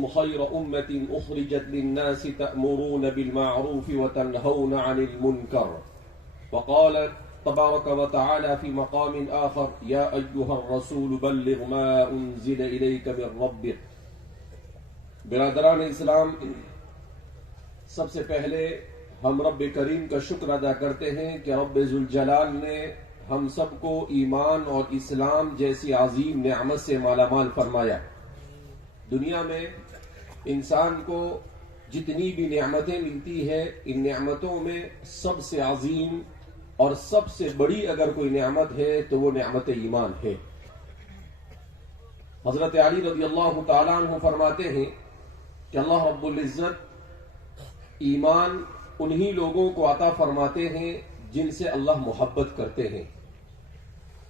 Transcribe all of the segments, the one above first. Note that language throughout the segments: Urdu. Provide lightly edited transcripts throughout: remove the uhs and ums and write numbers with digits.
كنتم خير أمة أخرجت للناس تأمرون بالمعروف وتنهون عن المنكر. وقال تبارك وتعالى في مقام آخر يا أيها الرسول بلغ ما أنزل إليك من ربك. برادران اسلام، سب سے پہلے ہم رب کریم کا شکر ادا کرتے ہیں کہ رب ذوالجلال نے ہم سب کو ایمان اور اسلام جیسی عظیم نعمت سے مالا مال فرمایا۔ دنیا میں انسان کو جتنی بھی نعمتیں ملتی ہیں، ان نعمتوں میں سب سے عظیم اور سب سے بڑی اگر کوئی نعمت ہے تو وہ نعمت ایمان ہے۔ حضرت علی رضی اللہ تعالیٰ عنہ فرماتے ہیں کہ اللہ رب العزت ایمان انہی لوگوں کو عطا فرماتے ہیں جن سے اللہ محبت کرتے ہیں،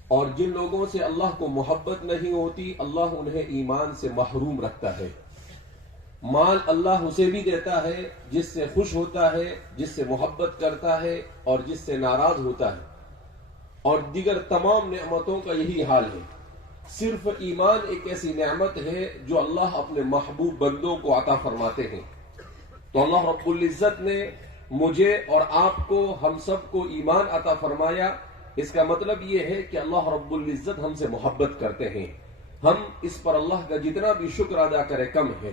اور جن لوگوں سے اللہ کو محبت نہیں ہوتی اللہ انہیں ایمان سے محروم رکھتا ہے۔ مال اللہ اسے بھی دیتا ہے جس سے خوش ہوتا ہے، جس سے محبت کرتا ہے اور جس سے ناراض ہوتا ہے، اور دیگر تمام نعمتوں کا یہی حال ہے۔ صرف ایمان ایک ایسی نعمت ہے جو اللہ اپنے محبوب بندوں کو عطا فرماتے ہیں۔ تو اللہ رب العزت نے مجھے اور آپ کو، ہم سب کو ایمان عطا فرمایا۔ اس کا مطلب یہ ہے کہ اللہ رب العزت ہم سے محبت کرتے ہیں۔ ہم اس پر اللہ کا جتنا بھی شکر ادا کرے کم ہے۔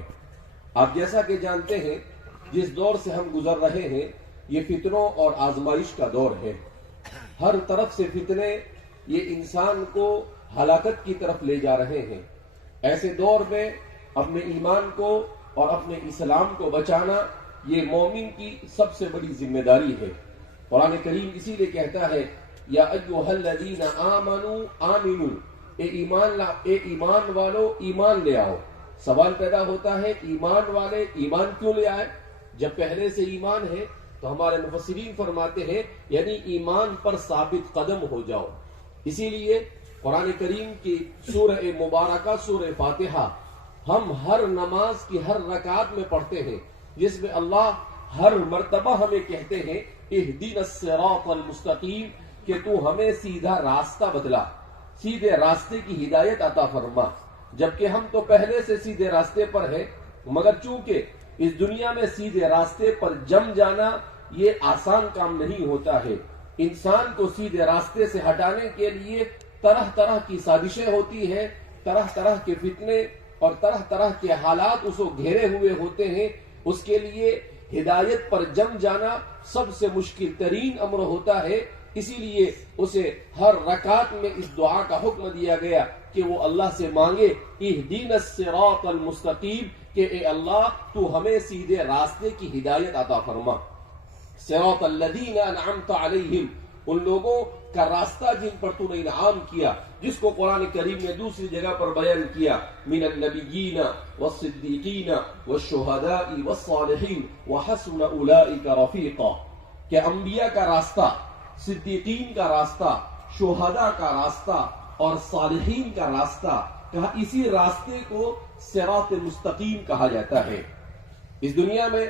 آپ جیسا کہ جانتے ہیں جس دور سے ہم گزر رہے ہیں یہ فتنوں اور آزمائش کا دور ہے۔ ہر طرف سے فتنے یہ انسان کو ہلاکت کی طرف لے جا رہے ہیں۔ ایسے دور میں اپنے ایمان کو اور اپنے اسلام کو بچانا یہ مومن کی سب سے بڑی ذمہ داری ہے۔ قرآن کریم اسی لیے کہتا ہے یا ایھا الذین آمنوا آمنوا، اے ایمان والو ایمان لے آؤ۔ سوال پیدا ہوتا ہے ایمان والے ایمان کیوں لے آئے؟ جب پہلے سے ایمان ہے تو ہمارے مفسرین فرماتے ہیں یعنی ایمان پر ثابت قدم ہو جاؤ۔ اسی لیے قرآن کریم کی سورہ مبارکہ سورہ فاتحہ ہم ہر نماز کی ہر رکعت میں پڑھتے ہیں، جس میں اللہ ہر مرتبہ ہمیں کہتے ہیں اہدنا الصراط المستقیم، کہ تو ہمیں سیدھا راستہ بدلا، سیدھے راستے کی ہدایت عطا فرما۔ جبکہ ہم تو پہلے سے سیدھے راستے پر ہیں، مگر چونکہ اس دنیا میں سیدھے راستے پر جم جانا یہ آسان کام نہیں ہوتا ہے۔ انسان کو سیدھے راستے سے ہٹانے کے لیے طرح طرح کی سازشیں ہوتی ہیں، طرح طرح کے فتنے اور طرح طرح کے حالات اس کو گھیرے ہوئے ہوتے ہیں۔ اس کے لیے ہدایت پر جم جانا سب سے مشکل ترین امر ہوتا ہے۔ اسی لیے اسے ہر رکعت میں اس دعا کا حکم دیا گیا کہ وہ اللہ سے مانگے اہدنا الصراط المستقیم، کہ اے اللہ تو ہمیں سیدھے راستے کی ہدایت عطا فرما۔ صراط الذین انعمت علیہم، ان لوگوں کا راستہ جن پر تو نے انعام کیا، جس کو قرآن کریم نے دوسری جگہ پر بیان کیا من النبیین والصدیقین والشہداء والصالحین وحسن اولئک رفیقا، کہ انبیاء کا راستہ، صدیقین کا راستہ، شہداء کا راستہ اور صالحین کا راستہ، کہا اسی راستے کو صراط مستقیم کہا جاتا ہے۔ اس دنیا میں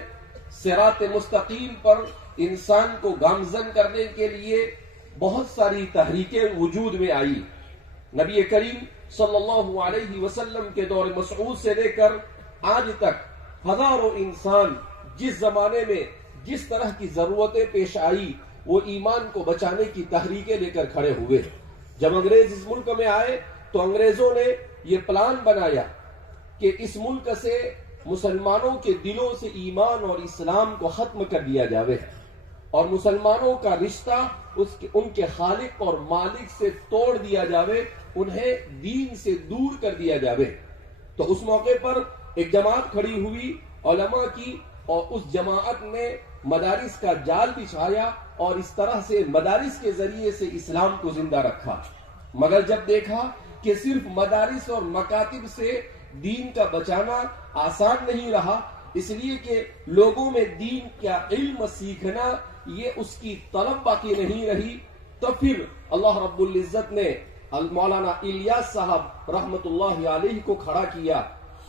صراط مستقیم پر انسان کو گامزن کرنے کے لیے بہت ساری تحریکیں وجود میں آئی۔ نبی کریم صلی اللہ علیہ وسلم کے دور مسعود سے لے کر آج تک ہزاروں انسان جس زمانے میں جس طرح کی ضرورتیں پیش آئی وہ ایمان کو بچانے کی تحریکیں لے کر کھڑے ہوئے۔ جب انگریز اس ملک میں آئے تو انگریزوں نے یہ پلان بنایا کہ اس ملک سے مسلمانوں کے دلوں سے ایمان اور اسلام کو ختم کر دیا جاوے، اور مسلمانوں کا رشتہ ان کے خالق اور مالک سے توڑ دیا جاوے، انہیں دین سے دور کر دیا جاوے۔ تو اس موقع پر ایک جماعت کھڑی ہوئی علماء کی، اور اس جماعت نے مدارس کا جال بچھایا اور اس طرح سے مدارس کے ذریعے سے اسلام کو زندہ رکھا۔ مگر جب دیکھا کہ صرف مدارس اور مکاتب سے دین کا بچانا آسان نہیں رہا، اس لیے کہ لوگوں میں دین کا علم سیکھنا یہ اس کی طلب باقی نہیں رہی، تو پھر اللہ رب العزت نے مولانا الیاس صاحب رحمت اللہ علیہ کو کھڑا کیا۔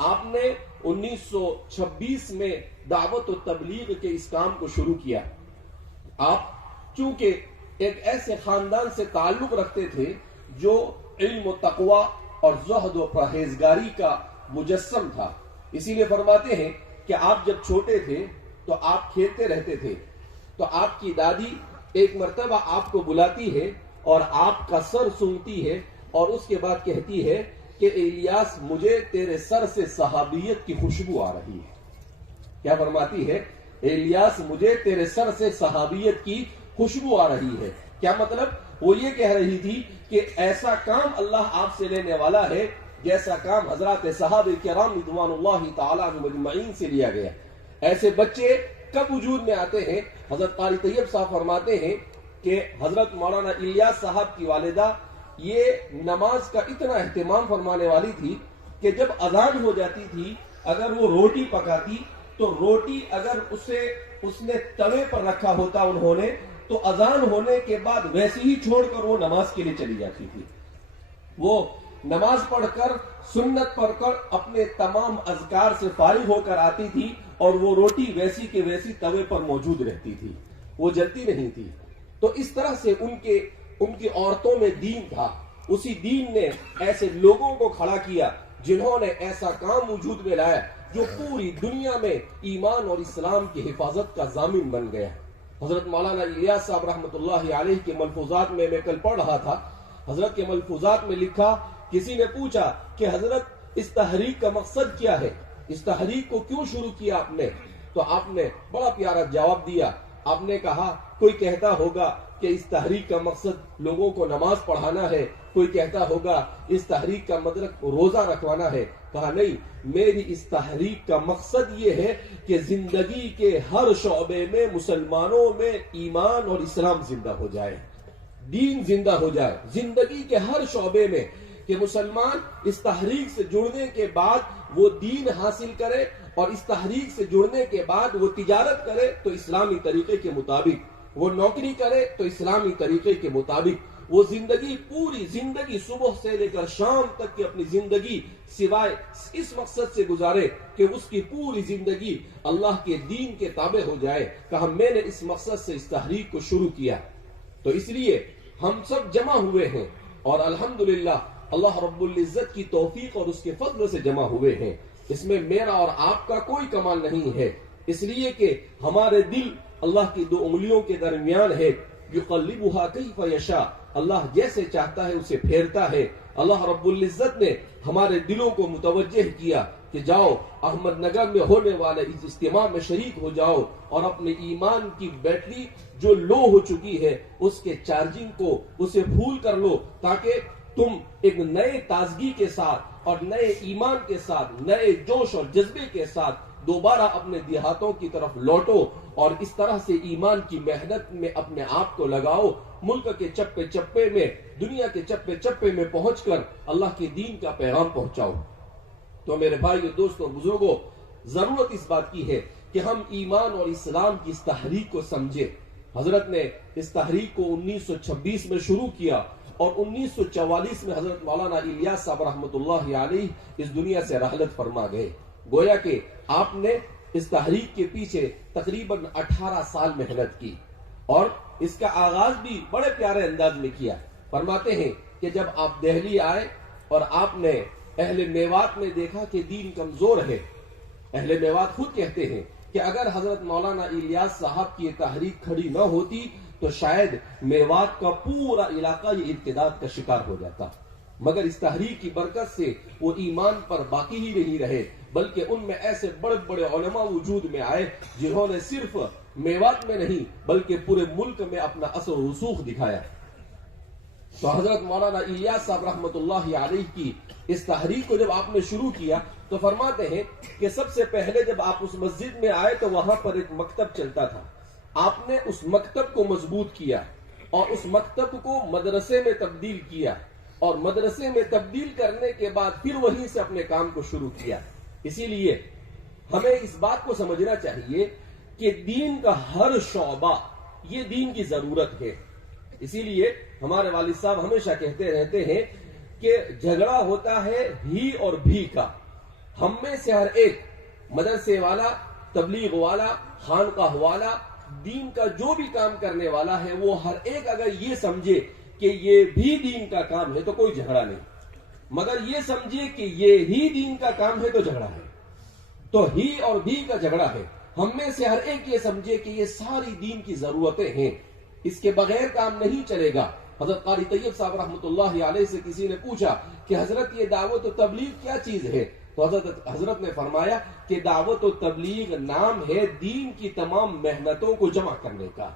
آپ نے 1926 میں دعوت و تبلیغ کے اس کام کو شروع کیا۔ آپ چونکہ ایک ایسے خاندان سے تعلق رکھتے تھے جو علم و تقوی اور زہد و پرہیزگاری کا مجسم تھا، اسی لیے فرماتے ہیں کہ آپ جب چھوٹے تھے تو آپ کھیلتے رہتے تھے، تو آپ کی دادی ایک مرتبہ آپ کو بلاتی ہے اور آپ کا سر سونگتی ہے اور اس کے بعد کہتی ہے کہ الیاس مجھے تیرے سر سے صحابیت کی خوشبو آ رہی ہے. کیا فرماتی ہے؟ الیاس مجھے تیرے سر سے صحابیت کی خوشبو آ رہی ہے. کیا مطلب؟ وہ یہ کہہ رہی تھی کہ ایسا کام اللہ آپ سے لینے والا ہے جیسا کام حضرات صحابہ کرام رضوان اللہ تعالی عنہم اجمعین سے لیا گیا. ایسے بچے کب وجود میں آتے ہیں؟ حضرت قاری طیب صاحب فرماتے ہیں کہ حضرت مولانا الیاس صاحب کی والدہ یہ نماز کا اتنا اہتمام فرمانے والی تھی کہ جب اذان ہو جاتی تھی اگر وہ روٹی پکاتی تو روٹی اگر اس نے توے پر رکھا ہوتا انہوں نے تو اذان ہونے کے بعد ویسے ہی چھوڑ کر وہ نماز کے لیے چلی جاتی تھی. وہ نماز پڑھ کر سنت پڑھ کر اپنے تمام اذکار سے فارغ ہو کر آتی تھی اور وہ روٹی ویسی کے ویسی توے پر موجود رہتی تھی، وہ جلتی نہیں تھی. تو اس طرح سے ان کی عورتوں میں دین تھا. اسی دین نے ایسے لوگوں کو کھڑا کیا جنہوں نے ایسا کام وجود میں لایا جو پوری دنیا میں ایمان اور اسلام کی حفاظت کا ضامن بن گیا. حضرت مولانا الیاس صاحب رحمۃ اللہ علیہ کے ملفوظات میں کل پڑھ رہا تھا، حضرت کے ملفوظات میں لکھا، کسی نے پوچھا کہ حضرت اس تحریک کا مقصد کیا ہے، اس تحریک کو کیوں شروع کیا آپ نے؟ تو آپ نے بڑا پیارا جواب دیا. آپ نے کہا کوئی کہتا ہوگا کہ اس تحریک کا مقصد لوگوں کو نماز پڑھانا ہے، کوئی کہتا ہوگا اس تحریک کا مطلب روزہ رکھوانا ہے. کہا نہیں، میری اس تحریک کا مقصد یہ ہے کہ زندگی کے ہر شعبے میں مسلمانوں میں ایمان اور اسلام زندہ ہو جائے، دین زندہ ہو جائے زندگی کے ہر شعبے میں، کہ مسلمان اس تحریک سے جڑنے کے بعد وہ دین حاصل کرے اور اس تحریک سے جڑنے کے بعد وہ تجارت کرے تو اسلامی طریقے کے مطابق، وہ نوکری کرے تو اسلامی طریقے کے مطابق، وہ پوری زندگی صبح سے لے کر شام تک کی اپنی زندگی سوائے اس مقصد سے گزارے کہ اس کی پوری زندگی اللہ کے دین کے تابع ہو جائے. کہا میں نے اس مقصد سے اس تحریک کو شروع کیا. تو اس لیے ہم سب جمع ہوئے ہیں اور الحمدللہ اللہ رب العزت کی توفیق اور اس کے فضل سے جمع ہوئے ہیں. اس میں میرا اور آپ کا کوئی کمال نہیں ہے، اس لیے کہ ہمارے دل اللہ کی دو انگلیوں کے درمیان ہے. یقلبها کیف یشاء، اللہ جیسے چاہتا ہے اسے پھیرتا ہے. اللہ رب العزت نے ہمارے دلوں کو متوجہ کیا کہ جاؤ احمد نگر میں ہونے والے اس اجتماع میں شریک ہو جاؤ اور اپنے ایمان کی بیٹری جو لو ہو چکی ہے اس کے چارجنگ کو اسے پھول کر لو، تاکہ تم ایک نئے تازگی کے ساتھ اور نئے ایمان کے ساتھ، نئے جوش اور جذبے کے ساتھ دوبارہ اپنے دیہاتوں کی طرف لوٹو اور اس طرح سے ایمان کی محنت میں اپنے آپ کو لگاؤ. ملک کے چپے چپے میں، دنیا کے چپے چپے میں پہنچ کر اللہ کے دین کا پیغام پہنچاؤ. تو میرے بھائیو، دوستوں، بزرگوں، ضرورت اس بات کی ہے کہ ہم ایمان اور اسلام کی اس تحریک کو سمجھیں. حضرت نے اس تحریک کو 1926 میں شروع کیا اور 1944 میں حضرت مولانا الیاس صاحب رحمۃ اللہ علیہ اس دنیا سے رحلت فرما گئے. گویا کہ آپ نے اس تحریک کے پیچھے تقریباً 18 سال محنت کی اور اس کا آغاز بھی بڑے پیارے انداز میں کیا. فرماتے ہیں کہ جب آپ دہلی آئے اور آپ نے اہل میوات میں دیکھا کہ دین کمزور ہے، اہل میوات خود کہتے ہیں کہ اگر حضرت مولانا الیاس صاحب کی یہ تحریک کھڑی نہ ہوتی تو شاید میوات کا پورا علاقہ یہ ارتداد کا شکار ہو جاتا. مگر اس تحریک کی برکت سے وہ ایمان پر باقی ہی نہیں رہے، بلکہ ان میں ایسے بڑے بڑے علماء وجود میں آئے جنہوں نے صرف میوات میں نہیں بلکہ پورے ملک میں اپنا اثر و رسوخ دکھایا. تو حضرت مولانا الیاس صاحب رحمۃ اللہ علیہ کی اس تحریک کو جب آپ نے شروع کیا تو فرماتے ہیں کہ سب سے پہلے جب آپ اس مسجد میں آئے تو وہاں پر ایک مکتب چلتا تھا. آپ نے اس مکتب کو مضبوط کیا اور اس مکتب کو مدرسے میں تبدیل کیا اور مدرسے میں تبدیل کرنے کے بعد پھر وہیں سے اپنے کام کو شروع کیا. اسی لیے ہمیں اس بات کو سمجھنا چاہیے کہ دین کا ہر شعبہ یہ دین کی ضرورت ہے. اسی لیے ہمارے والد صاحب ہمیشہ کہتے رہتے ہیں کہ جھگڑا ہوتا ہے ہی اور بھی کا. ہم میں سے ہر ایک مدرسے والا، تبلیغ والا، خانقاہ والا، دین کا جو بھی کام کرنے والا ہے، وہ ہر ایک اگر یہ سمجھے کہ یہ بھی دین کا کام ہے تو کوئی جھگڑا نہیں، مگر یہ سمجھے کہ یہ ہی دین کا کام ہے تو جھگڑا ہے. تو ہی اور بھی کا جھگڑا ہے. ہم میں سے ہر ایک یہ سمجھے کہ یہ ساری دین کی ضرورتیں ہیں, اس کے بغیر کام نہیں چلے گا. حضرت قاری طیب صاحب رحمۃ اللہ علیہ سے کسی نے پوچھا کہ حضرت یہ دعوت و تبلیغ کیا چیز ہے؟ تو حضرت نے فرمایا کہ دعوت و تبلیغ نام ہے دین کی تمام محنتوں کو جمع کرنے کا,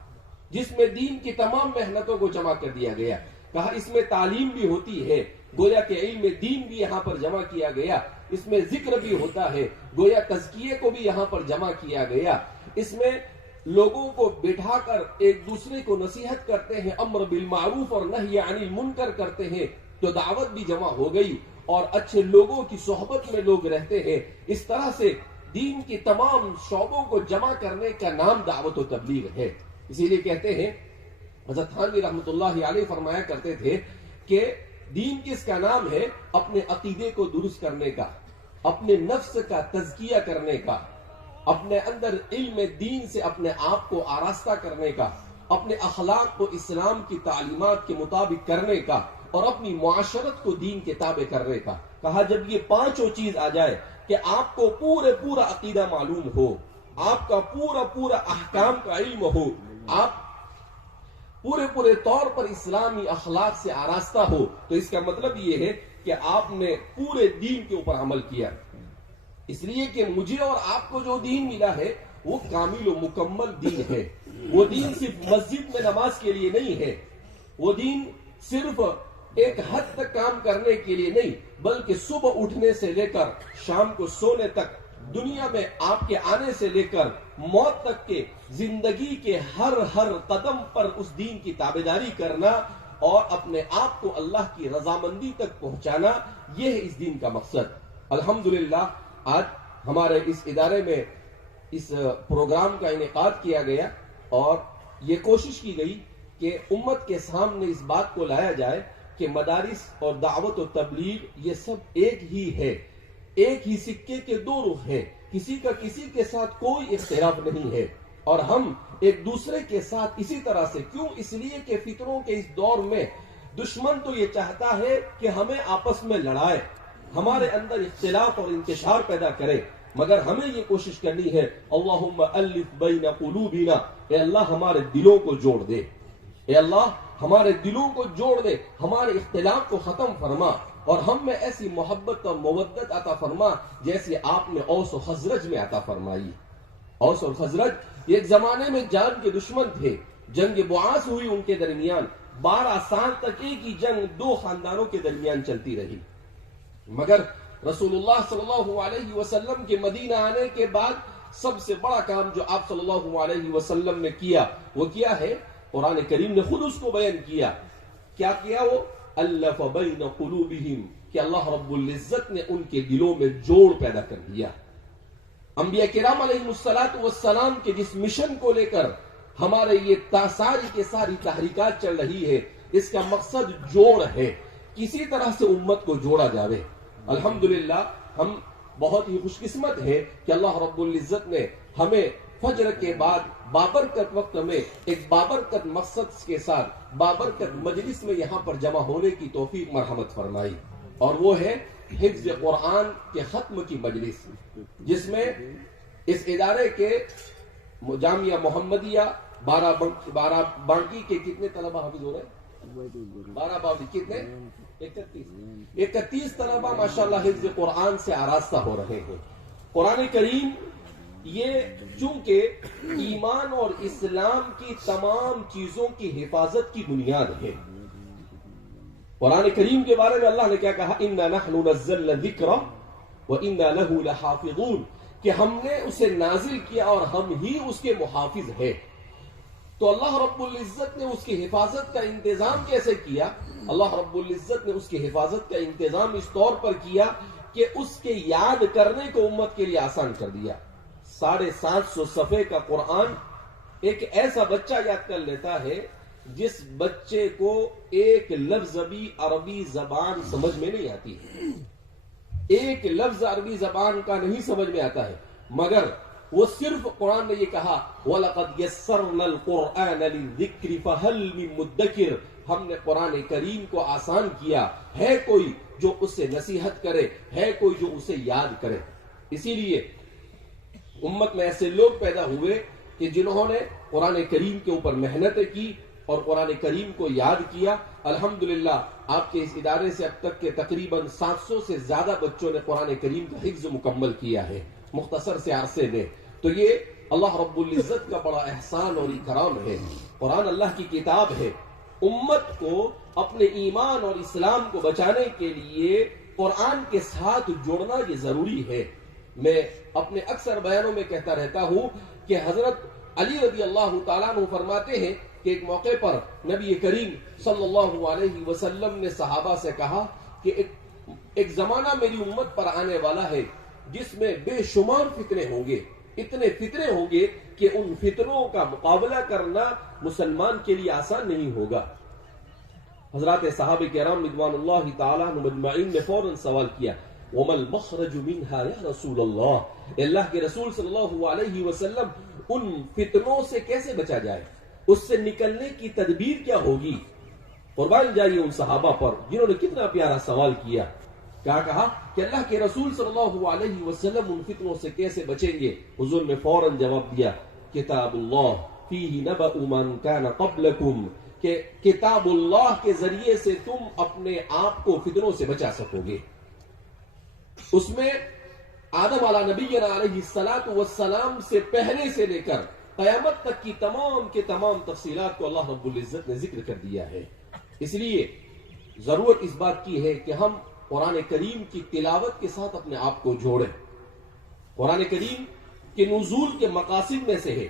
جس میں دین کی تمام محنتوں کو جمع کر دیا گیا. کہا اس میں تعلیم بھی ہوتی ہے, گویا کہ علم دین بھی یہاں پر جمع کیا گیا, اس میں ذکر بھی ہوتا ہے, گویا تزکیے کو بھی یہاں پر جمع کیا گیا, اس میں لوگوں کو بٹھا کر ایک دوسرے کو نصیحت کرتے ہیں, امر بالمعروف اور نہی عن المنکر کرتے ہیں, تو دعوت بھی جمع ہو گئی اور اچھے لوگوں کی صحبت میں لوگ رہتے ہیں. اس طرح سے دین کی تمام شعبوں کو جمع کرنے کا نام دعوت و تبلیغ ہے. اسی لیے کہتے ہیں حضرت تھانوی رحمۃ اللہ علیہ فرمایا کرتے تھے کہ دین کس کا نام ہے؟ اپنے عقیدے کو درست کرنے کا, اپنے نفس کا تزکیہ کرنے کا, اپنے اندر علم دین سے اپنے آپ کو آراستہ کرنے کا, اپنے اخلاق کو اسلام کی تعلیمات کے مطابق کرنے کا, اور اپنی معاشرت کو دین کے تابع کرنے کا. کہا جب یہ پانچوں چیز آ جائے کہ آپ کو پورا عقیدہ معلوم ہو, آپ کا پورا احکام کا علم ہو, آپ پورے طور پر اسلامی اخلاق سے آراستہ ہو, تو اس کا مطلب یہ ہے کہ آپ نے پورے دین کے اوپر عمل کیا. اس لیے کہ مجھے اور آپ کو جو دین ملا ہے وہ کامل و مکمل دین ہے. وہ دین صرف مسجد میں نماز کے لیے نہیں ہے, وہ دین صرف ایک حد تک کام کرنے کے لیے نہیں, بلکہ صبح اٹھنے سے لے کر شام کو سونے تک, دنیا میں آپ کے آنے سے لے کر موت تک کے زندگی کے ہر قدم پر اس دین کی تابعداری کرنا اور اپنے آپ کو اللہ کی رضامندی تک پہنچانا, یہ ہے اس دین کا مقصد. الحمدللہ آج ہمارے اس ادارے میں اس پروگرام کا انعقاد کیا گیا اور یہ کوشش کی گئی کہ امت کے سامنے اس بات کو لایا جائے کہ مدارس اور دعوت و تبلیغ یہ سب ایک ہی ہے, ایک ہی سکے کے دو رخ ہے, کسی کا کسی کے ساتھ کوئی اختلاف نہیں ہے, اور ہم ایک دوسرے کے ساتھ اسی طرح سے. کیوں؟ اس لیے کہ فتنوں کے اس دور میں دشمن تو یہ چاہتا ہے کہ ہمیں آپس میں لڑائے, ہمارے اندر اختلاف اور انتشار پیدا کرے, مگر ہمیں یہ کوشش کرنی ہے اللہم الف بین قلوبنا, اے اللہ ہمارے دلوں کو جوڑ دے, اے اللہ ہمارے دلوں کو جوڑ دے, ہمارے اختلاف کو ختم فرما, اور ہم میں ایسی محبت اور مودت عطا فرما جیسے آپ نے اوس و خزرج میں عطا فرمائی. اوس اور خزرج ایک زمانے میں جان کے دشمن تھے, جنگ بعاث ہوئی ان کے درمیان, 12 سال تک ایک ہی جنگ دو خاندانوں کے درمیان چلتی رہی, مگر رسول اللہ صلی اللہ علیہ وسلم کے مدینہ آنے کے بعد سب سے بڑا کام جو آپ صلی اللہ علیہ وسلم نے کیا وہ کیا ہے؟ قرآن کریم نے خود اس کو بیان کیا. کیا کیا؟ وہ الف بین قلوبہم, کہ اللہ رب العزت نے ان کے دلوں میں جوڑ پیدا کر دیا. انبیاء کرام علیہ السلام کے جس مشن کو لے کر ہمارے یہ ساری کے ساری تحریکات چل رہی ہے, اس کا مقصد جوڑ ہے, کسی طرح سے امت کو جوڑا جاوے. الحمدللہ ہم بہت ہی خوش قسمت ہے کہ اللہ رب العزت نے ہمیں فجر کے بعد بابرکت وقت میں ایک بابرکت مقصد کے ساتھ بابرکت مجلس میں یہاں پر جمع ہونے کی توفیق مرحمت فرمائی, اور وہ ہے حفظ قرآن کے ختم کی مجلس, جس میں اس ادارے کے جامعہ محمدیہ 12 بانکی کے کتنے طلبہ حافظ ہو رہے ہیں؟ 12 بابی کتنے؟ 31 طلبہ ماشاءاللہ حفظ قرآن سے آراستہ ہو رہے ہیں. قرآن کریم یہ چونکہ ایمان اور اسلام کی تمام چیزوں کی حفاظت کی بنیاد ہے. قرآن کریم کے بارے میں اللہ نے کیا کہا؟ اِنَّا نَحْنُ نَزَّلْنَا الذِّكْرَ وَإِنَّا لَهُ لَحَافِظُونَ, کہ ہم نے اسے نازل کیا اور ہم ہی اس کے محافظ ہیں. تو اللہ رب العزت نے اس کی حفاظت کا انتظام کیسے کیا؟ اللہ رب العزت نے اس کی حفاظت کا انتظام اس طور پر کیا کہ اس کے یاد کرنے کو امت کے لیے آسان کر دیا. 750 صفحے کا قرآن ایک ایسا بچہ یاد کر لیتا ہے جس بچے کو ایک لفظ بھی عربی زبان سمجھ میں نہیں آتی ہے, ایک لفظ عربی زبان کا نہیں سمجھ میں آتا ہے, مگر وہ صرف قرآن نے یہ کہا وَلَقَدْ يَسَّرْنَا الْقُرْآنَ لِلذِّكْرِ فَهَلْ مِن مُدَّكِرٍ, ہم نے قرآن کریم کو آسان کیا, ہے کوئی جو اس سے نصیحت کرے, ہے کوئی جو اسے یاد کرے. اسی لیے امت میں ایسے لوگ پیدا ہوئے کہ جنہوں نے قرآن کریم کے اوپر محنتیں کی اور قرآن کریم کو یاد کیا. الحمدللہ آپ کے اس ادارے سے اب تک کے تقریباً 700 سے زیادہ بچوں نے قرآن کریم کا حفظ مکمل کیا ہے مختصر سے عرصے میں. تو یہ اللہ رب العزت کا بڑا احسان اور اکرام ہے. قرآن اللہ کی کتاب ہے. امت کو اپنے ایمان اور اسلام کو بچانے کے لیے قرآن کے ساتھ جوڑنا یہ ضروری ہے. میں اپنے اکثر بیانوں میں کہتا رہتا ہوں کہ حضرت علی رضی اللہ تعالیٰ عنہ فرماتے ہیں کہ ایک موقع پر نبی کریم صلی اللہ علیہ وسلم نے صحابہ سے کہا کہ ایک زمانہ میری امت پر آنے والا ہے جس میں بے شمار فتنے ہوں گے. اتنے فتنے ہوں گے کہ ان فتنوں کا مقابلہ کرنا مسلمان کے لیے آسان نہیں ہوگا. حضرات صحابہ کرام رضوان اللہ تعالیٰ عنہم اجمعین نے فوراً سوال کیا وَمَا الْمَخْرَجُ مِنْهَا يَا رسول اللہ. اللہ کے رسول صلی اللہ علیہ وسلم ان فتنوں سے کیسے بچا جائے, اس سے نکلنے کی تدبیر کیا ہوگی؟ قربان جائیے ان صحابہ پر جنہوں نے کتنا پیارا سوال کیا. کیا کہا کہ اللہ کے رسول صلی اللہ علیہ وسلم ان فتنوں سے کیسے بچیں گے؟ حضور نے فوراً جواب دیا کتاب اللہ فیہ نبأ من کان قبلکم, کہ کتاب اللہ کے ذریعے سے تم اپنے آپ کو فتنوں سے بچا سکو گے. اس میں آدم علیہ نبینا علیہ السلام سے پہلے سے لے کر قیامت تک کی تمام کے تمام تفصیلات کو اللہ رب العزت نے ذکر کر دیا ہے. اس لیے ضرورت اس بات کی ہے کہ ہم قرآن کریم کی تلاوت کے ساتھ اپنے آپ کو جوڑیں. قرآن کریم کے نزول کے مقاصد میں سے ہے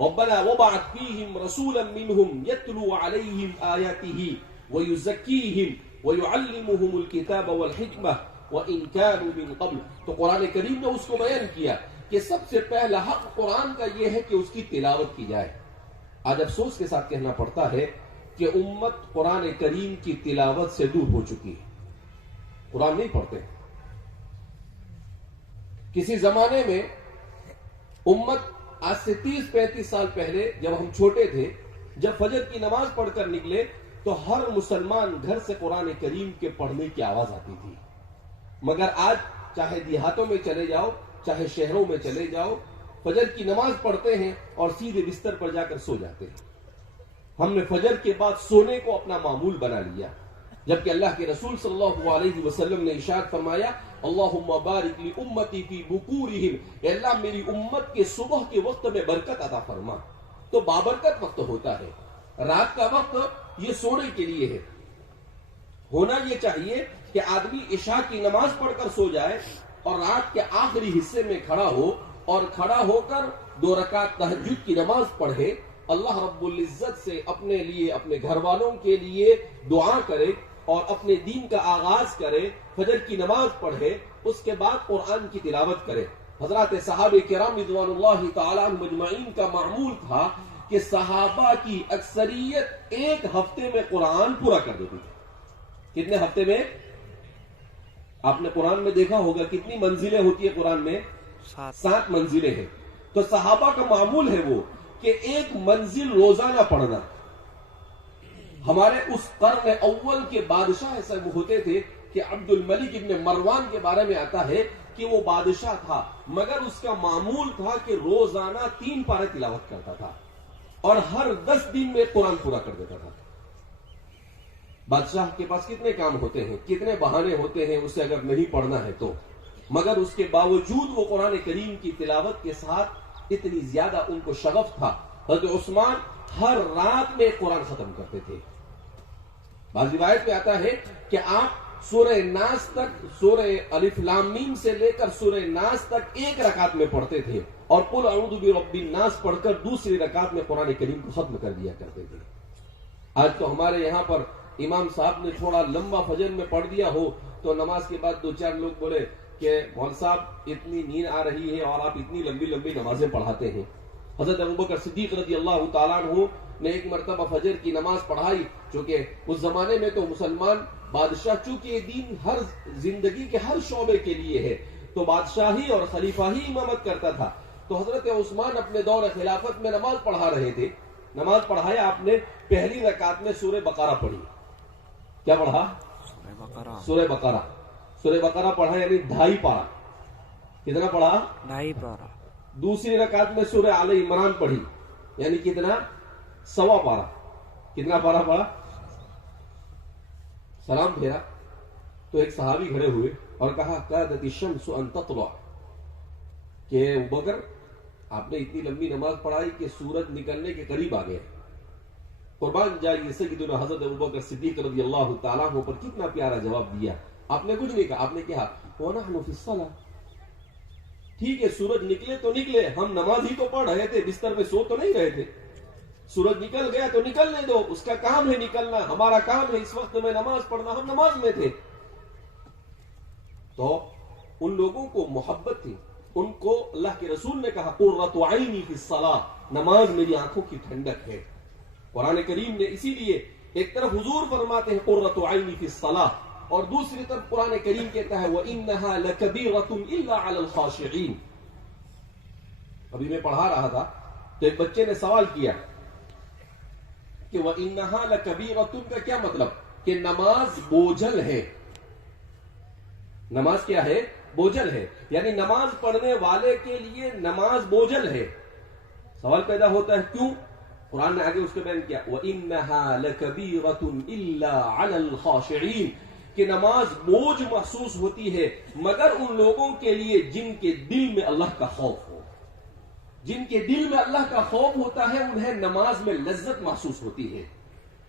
ربنا وبعث فیہم رسولا منہم یتلو علیہم آیاتہ ویزکیہم ویعلمہم الکتاب والحکمہ وَإِن كَانُوا مِن قَبْلُ. تو قرآن کریم نے اس کو بیان کیا کہ سب سے پہلا حق قرآن کا یہ ہے کہ اس کی تلاوت کی جائے. آج افسوس کے ساتھ کہنا پڑتا ہے کہ امت قرآن کریم کی تلاوت سے دور ہو چکی ہے. قرآن نہیں پڑھتے. کسی زمانے میں امت آج سے 30-35 سال پہلے جب ہم چھوٹے تھے, جب فجر کی نماز پڑھ کر نکلے تو ہر مسلمان گھر سے قرآن کریم کے پڑھنے کی آواز آتی تھی. مگر آج چاہے دیہاتوں میں چلے جاؤ چاہے شہروں میں چلے جاؤ, فجر کی نماز پڑھتے ہیں اور سیدھے بستر پر جا کر سو جاتے ہیں. ہم نے فجر کے بعد سونے کو اپنا معمول بنا لیا, جبکہ اللہ کے رسول صلی اللہ علیہ وسلم نے ارشاد فرمایا اللہم بارک لی امتی فی بکورہم, اے اللہ میری امت کے صبح کے وقت میں برکت عطا فرما. تو بابرکت وقت ہوتا ہے. رات کا وقت یہ سونے کے لیے ہے. ہونا یہ چاہیے کہ آدمی عشاء کی نماز پڑھ کر سو جائے اور رات کے آخری حصے میں کھڑا ہو اور کھڑا ہو کر 2 رکعت تہجد کی نماز پڑھے, اللہ رب العزت سے اپنے لیے اپنے گھر والوں کے لیے دعا کرے اور اپنے دین کا آغاز کرے, فجر کی نماز پڑھے, اس کے بعد قرآن کی تلاوت کرے. حضرات صحابہ کرام رضوان اللہ تعالیٰ عنہم اجمعین کا معمول تھا کہ صحابہ کی اکثریت 1 ہفتے میں قرآن پورا کر دیتی تھی. کتنے ہفتے میں؟ آپ نے قرآن میں دیکھا ہوگا کتنی منزلیں ہوتی ہیں قرآن میں؟ 7 منزلیں ہیں. تو صحابہ کا معمول ہے وہ کہ 1 منزل روزانہ پڑھنا. ہمارے اس قرن اول کے بادشاہ ایسا ہوتے تھے کہ عبد الملک ابن مروان کے بارے میں آتا ہے کہ وہ بادشاہ تھا مگر اس کا معمول تھا کہ روزانہ 3 پارے تلاوت کرتا تھا اور ہر 10 دن میں قرآن پورا کر دیتا تھا. بادشاہ کے پاس کتنے کام ہوتے ہیں, کتنے بہانے ہوتے ہیں اسے اگر نہیں پڑھنا ہے تو, مگر اس کے باوجود وہ قرآن کریم کی تلاوت کے ساتھ اتنی زیادہ ان کو شغف تھا. حضرت عثمان ہر رات میں قرآن ختم کرتے تھے. بعض روایت میں آتا ہے کہ آپ سورہ ناس تک, سورہ الف لام میم سے لے کر سورہ ناس تک 1 رکعت میں پڑھتے تھے اور قل اعوذ برب الناس پڑھ کر دوسری رکعت میں قرآن کریم کو ختم کر دیا کرتے تھے. آج تو ہمارے یہاں پر امام صاحب نے تھوڑا لمبا فجر میں پڑھ دیا ہو تو نماز کے بعد 2-4 لوگ بولے کہ مول صاحب اتنی نیند آ رہی ہے اور آپ اتنی لمبی لمبی نمازیں پڑھاتے ہیں. حضرت ابوبکر صدیق رضی اللہ تعالیٰ عنہ نے ایک مرتبہ فجر کی نماز پڑھائی, چونکہ اس زمانے میں تو مسلمان بادشاہ, چونکہ یہ دین ہر زندگی کے ہر شعبے کے لیے ہے تو بادشاہی اور خلیفہ ہی امامت کرتا تھا. تو حضرت عثمان اپنے دور خلافت میں نماز پڑھا رہے تھے. نماز پڑھایا آپ نے, پہلی رکعت میں سورہ بقرہ پڑھی. کیا پڑھا؟ سورہ بقرہ. سورہ بقرہ پڑھا یعنی 2.5 پارہ. کتنا پڑھا؟ 2.5 پارہ. دوسری رکعت میں سورہ آل عمران پڑھی، یعنی کتنا؟ 1.25 پارہ. کتنا پارہ پڑھا؟ سلام پھیرا تو ایک صحابی کھڑے ہوئے اور کہا کادت الشمس ان تطلع، کہ ابوبکر آپ نے اتنی لمبی نماز پڑھائی کہ سورج نکلنے کے قریب آ گئے. قربان جائیے سیدنا حضرت ابوبکر صدیق رضی اللہ تعالیٰ عنہ پر کتنا پیارا جواب دیا. آپ نے کچھ نہیں کہا، آپ نے کہا وَنَحْنُ فِي الصَّلَاةِ، ٹھیک ہے سورج نکلے تو نکلے، ہم نماز ہی تو پڑھ رہے تھے، بستر میں سو تو نہیں رہے تھے. سورج نکل گیا تو نکلنے دو، اس کا کام ہے نکلنا، ہمارا کام ہے اس وقت میں نماز پڑھنا، ہم نماز میں تھے. تو ان لوگوں کو محبت تھی، ان کو اللہ کے رسول نے کہا قرۃ عینی فی الصلاۃ، نماز میری آنکھوں کی ٹھنڈک ہے. قرآن کریم نے اسی لیے ایک طرف حضور فرماتے ہیں قرۃ عینی فی الصلاۃ، اور دوسری طرف قرآن کریم کہتا ہے وَإِنَّهَا لَكَبِيرَةٌ إِلَّا عَلَى الْخَاشِعِينَ. ابھی میں پڑھا رہا تھا تو ایک بچے نے سوال کیا کہ وَإِنَّهَا لَكَبِيرَةٌ کا کیا مطلب؟ کہ نماز بوجھل ہے. نماز کیا ہے؟ بوجھل ہے، یعنی نماز پڑھنے والے کے لیے نماز بوجھل ہے. سوال پیدا ہوتا ہے کیوں؟ قرآن نے آگے اس کو بیان کیا وَإِنَّهَا لَكَبِيرَةٌ إِلَّا عَلَى الْخَاشِعِينَ، کہ نماز بوجھ محسوس ہوتی ہے مگر ان لوگوں کے لیے جن کے دل میں اللہ کا خوف ہو. جن کے دل میں اللہ کا خوف ہوتا ہے انہیں نماز میں لذت محسوس ہوتی ہے،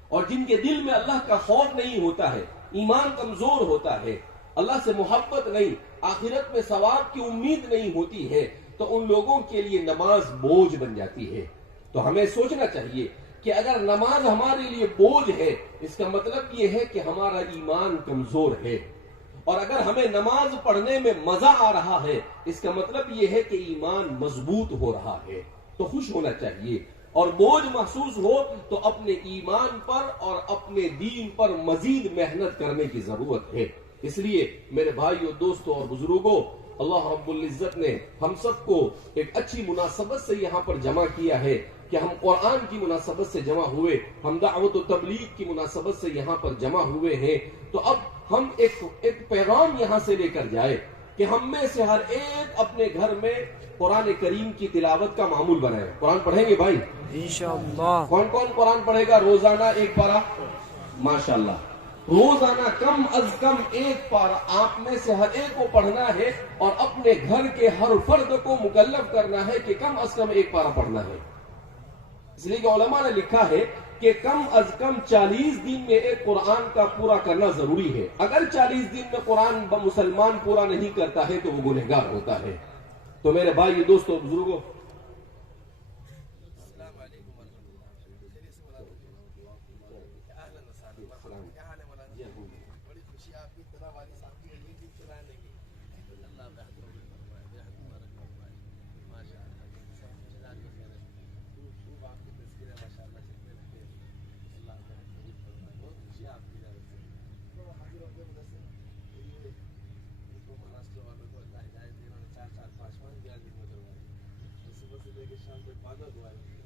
اور جن کے دل میں اللہ کا خوف نہیں ہوتا ہے، ایمان کمزور ہوتا ہے، اللہ سے محبت نہیں، آخرت میں ثواب کی امید نہیں ہوتی ہے، تو ان لوگوں کے لیے نماز بوجھ بن جاتی ہے. تو ہمیں سوچنا چاہیے کہ اگر نماز ہمارے لیے بوجھ ہے اس کا مطلب یہ ہے کہ ہمارا ایمان کمزور ہے، اور اگر ہمیں نماز پڑھنے میں مزہ آ رہا ہے اس کا مطلب یہ ہے کہ ایمان مضبوط ہو رہا ہے. تو خوش ہونا چاہیے، اور بوجھ محسوس ہو تو اپنے ایمان پر اور اپنے دین پر مزید محنت کرنے کی ضرورت ہے. اس لیے میرے بھائیوں، دوستوں اور بزرگوں، اللہ رب العزت نے ہم سب کو ایک اچھی مناسبت سے یہاں پر جمع کیا ہے کہ ہم قرآن کی مناسبت سے جمع ہوئے، ہم دعوت و تبلیغ کی مناسبت سے یہاں پر جمع ہوئے ہیں. تو اب ہم ایک پیغام یہاں سے لے کر جائے کہ ہم میں سے ہر ایک اپنے گھر میں قرآن کریم کی تلاوت کا معمول بنائے. قرآن پڑھیں گے بھائی انشاءاللہ؟ کون کون قرآن پڑھے گا روزانہ ایک پارہ؟ ماشاءاللہ، روزانہ کم از کم ایک پارہ آپ میں سے ہر ایک کو پڑھنا ہے، اور اپنے گھر کے ہر فرد کو مکلف کرنا ہے کہ کم از کم ایک پارہ پڑھنا ہے. اس لیے کہ علماء نے لکھا ہے کہ کم از کم 40 دن میں ایک قرآن کا پورا کرنا ضروری ہے. اگر 40 دن میں قرآن مسلمان پورا نہیں کرتا ہے تو وہ گنہگار ہوتا ہے. تو میرے بھائی دوستوں بزرگوں، شام تک بعد ہوا ہے.